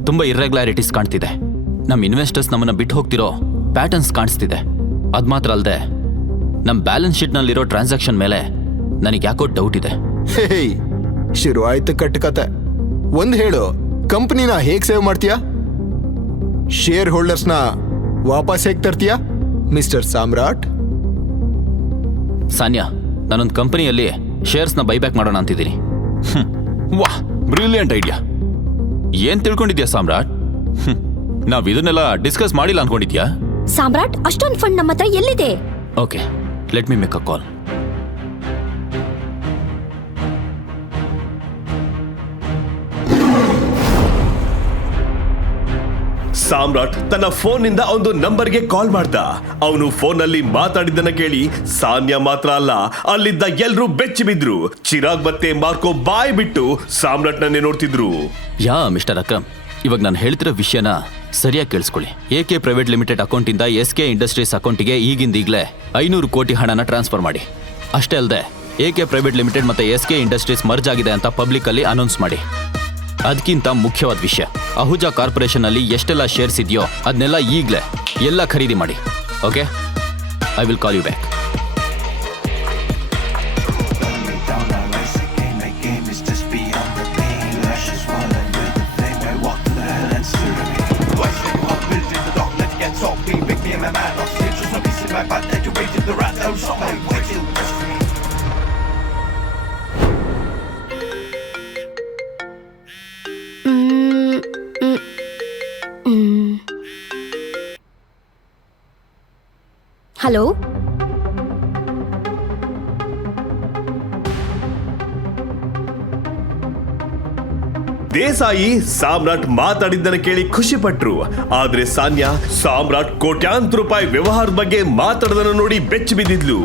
ತುಂಬಾ ಇರ್ರೆಗ್ಯುಲಾರಿಟೀಸ್ ಕಾಣ್ತಿದೆ ನಮ್ಮ ಇನ್ವೆಸ್ಟರ್ಸ್ ನಮ್ಮನ್ನ ಬಿಟ್ಟು ಹೋಗ್ತಿರೋ ಪ್ಯಾಟರ್ನ್ಸ್ ಕಾಣಿಸ್ತಿದೆ ಅದ್ ಮಾತ್ರ ಅಲ್ಲದೆ ನಮ್ಮ ಬ್ಯಾಲೆನ್ಸ್ ಶೀಟ್ನಲ್ಲಿರೋ ಟ್ರಾನ್ಸಾಕ್ಷನ್ ಮೇಲೆ ನನಗೆ ಯಾಕೋ ಡೌಟ್ ಇದೆ ಶುರು ಆಯ್ತು ಕತೆ ಹೇಳು ಕಂಪ್ನಿನ ಹೇಗ್ ಸೇವ್ ಮಾಡ್ತೀಯಾ ಶೇರ್ ಹೋಲ್ಡರ್ಸ್ನ ವಾಪಸ್ ಹೇಗೆ ತರ್ತೀಯಾ ಮಿಸ್ಟರ್ ಸಾಮ್ರಾಟ್ ಸಾನ್ಯಾ ನಾನೊಂದು ಕಂಪನಿಯಲ್ಲಿ ಶೇರ್ಸ್ನ ಬೈಬ್ಯಾಕ್ ಮಾಡೋಣ ಅಂತಿದ್ದೀನಿ ವಾಹ್ ಬ್ರಿಲಿಯಂಟ್ ಐಡಿಯಾ ಏನ್ ತಿಳ್ಕೊಂಡಿದ್ಯಾ ಸಾಮ್ರಾಟ್ ನಾವ್ ಇದನ್ನೆಲ್ಲ ಡಿಸ್ಕಸ್ ಮಾಡಿಲ್ಲ ಅನ್ಕೊಂಡಿದ್ಯಾ ಸಾಮ್ರಾಟ್ ಅಷ್ಟೊಂದು ಫಂಡ್ ನಮ್ಮ ಹತ್ರ ಎಲ್ಲಿದೆ okay let me make a call Samrat ತನ್ನ ಫೋನ್ ನಿಂದ ಒಂದು ನಂಬರ್ಗೆ ಕಾಲ್ ಮಾಡ್ದ ಅವನು ಫೋನ್ ನಲ್ಲಿ ಮಾತಾಡಿದ್ದನ್ನ ಕೇಳಿ ಸಾನ್ಯಾ ಮಾತ್ರ ಅಲ್ಲ ಅಲ್ಲಿದ್ದ ಎಲ್ರೂ ಬೆಚ್ಚಿ ಬಿದ್ರು ಚಿರಾಗ್ ಮತ್ತೆ ಮಾರ್ಕೋ ಬಾಯ್ ಬಿಟ್ಟು ಸಾಮ್ರಾಟ್ನನ್ನೇ ನೋಡ್ತಿದ್ರು ಯಾ ಮಿಸ್ಟರ್ ಅಕ್ರಮ್ ಇವಾಗ ನಾನು ಹೇಳ್ತಿರೋ ವಿಷಯನ ಸರಿಯಾಗಿ ಕೇಳಿಸ್ಕೊಳ್ಳಿ ಎ ಕೆ ಪ್ರೈವೇಟ್ ಲಿಮಿಟೆಡ್ ಅಕೌಂಟಿಂದ ಎಸ್ ಕೆ ಇಂಡಸ್ಟ್ರೀಸ್ ಅಕೌಂಟಿಗೆ ಈಗಿಂದೀಗಲೇ ಐನೂರು ಕೋಟಿ ಹಣನ ಟ್ರಾನ್ಸ್ಫರ್ ಮಾಡಿ ಅಷ್ಟೇ ಅಲ್ಲದೆ ಎ ಕೆ ಪ್ರೈವೇಟ್ ಲಿಮಿಟೆಡ್ ಮತ್ತು ಎಸ್ ಕೆ ಇಂಡಸ್ಟ್ರೀಸ್ ಮರ್ಜ್ ಆಗಿದೆ ಅಂತ ಅಲ್ಲಿ ಅನೌನ್ಸ್ ಮಾಡಿ ಅದಕ್ಕಿಂತ ಮುಖ್ಯವಾದ ವಿಷಯ ಅಹುಜಾ ಕಾರ್ಪೊರೇಷನ್ ಅಲ್ಲಿ ಎಷ್ಟೆಲ್ಲ ಶೇರ್ಸ್ ಇದೆಯೋ ಅದನ್ನೆಲ್ಲ ಈಗಲೇ ಎಲ್ಲ ಖರೀದಿ ಮಾಡಿ okay I will call you back Sai Samrat ಮಾತಾಡಿದ್ದನ್ನು ಕೇಳಿ ಖುಷಿಪಟ್ರು ಆದ್ರೆ ಸಾನ್ಯಾ ಸಾಮ್ರಾಟ್ ಕೋಟ್ಯಾಂತರ ರೂಪಾಯಿ ವ್ಯವಹಾರದ ಬಗ್ಗೆ ಮಾತಾಡದನ್ನು ನೋಡಿ ಬೆಚ್ಚಿ ಬಿದ್ದಿದ್ಲು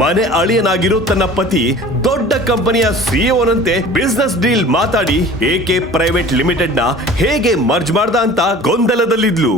ಮನೆ ಅಳಿಯನಾಗಿರೋ ತನ್ನ ಪತಿ ದೊಡ್ಡ ಕಂಪನಿಯ ಸಿಇಒನಂತೆ ಬಿಸ್ನೆಸ್ ಡೀಲ್ ಮಾತಾಡಿ ಎಕೆ ಪ್ರೈವೇಟ್ ಲಿಮಿಟೆಡ್ ನ ಹೇಗೆ ಮರ್ಜ್ ಮಾಡ್ದ ಅಂತ ಗೊಂದಲದಲ್ಲಿದ್ಲು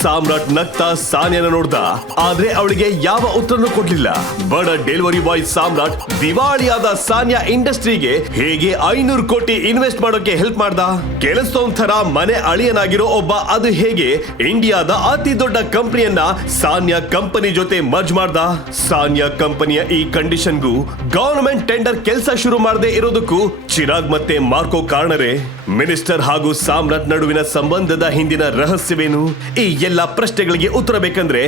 Sa ಸಾಮ್ರಾಟ್ ನಗ್ತಾ ಸಾನಿಯಾನ ನೋಡ್ದ ಆದ್ರೆ ಅವಳಿಗೆ ಯಾವ ಉತ್ತರನೂ ಕೊಡ್ಲಿಲ್ಲ ಬಡ ಡೆಲಿವರಿ ಬಾಯ್ ಸಾಮ್ರಾಟ್ ದಿವಾಳಿಯಾದ ಸಾನಿಯಾ ಇಂಡಸ್ಟ್ರಿಗೆ ಹೇಗೆ ಐನೂರು ಕೋಟಿ ಇನ್ವೆಸ್ಟ್ ಮಾಡೋಕೆ ಹೆಲ್ಪ್ ಮಾಡ್ದ ಮನೆ ಅಳಿಯನಾಗಿರೋ ಒಬ್ಬ ಅದು ಹೇಗೆ ಇಂಡಿಯಾದ ಅತಿ ದೊಡ್ಡ ಕಂಪನಿಯನ್ನ ಸಾನಿಯಾ ಕಂಪನಿ ಜೊತೆ ಮರ್ಜ್ ಮಾಡ್ದ ಸಾನಿಯಾ ಕಂಪನಿಯ ಈ ಕಂಡೀಷನ್ಗೂ ಗವರ್ನಮೆಂಟ್ ಟೆಂಡರ್ ಕೆಲಸ ಶುರು ಮಾಡದೆ ಇರೋದಕ್ಕೂ ಚಿರಾಗ್ ಮತ್ತೆ ಮಾರ್ಕೋ ಕಾರಣರೇ ಮಿನಿಸ್ಟರ್ ಹಾಗೂ ಸಾಮ್ರಾಟ್ ನಡುವಿನ ಸಂಬಂಧದ ಹಿಂದಿನ ರಹಸ್ಯವೇನು ಈ ಎಲ್ಲ ಪ್ರಶ್ನೆಗಳಿಗೆ ಉತ್ತರ ಬೇಕಂದ್ರೆ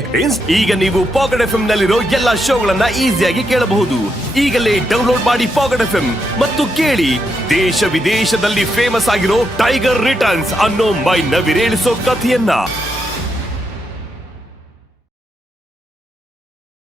ಈಗ ನೀವು ಪಾಕೆಟ್ ಎಫ್ ನಲ್ಲಿರೋ ಎಲ್ಲಾ ಶೋಗಳನ್ನ ಈಸಿಯಾಗಿ ಕೇಳಬಹುದು ಈಗಲೇ ಡೌನ್ಲೋಡ್ ಮಾಡಿ ಪಾಕೆಟ್ ಎಫ್ ಮತ್ತು ಕೇಳಿ ದೇಶ ವಿದೇಶದಲ್ಲಿ ಫೇಮಸ್ ಆಗಿರೋ ಟೈಗರ್ ರಿಟರ್ನ್ಸ್ ಅನ್ನೋ ಮೈ ನವಿರೇಳಿಸೋ ಕಥೆಯನ್ನ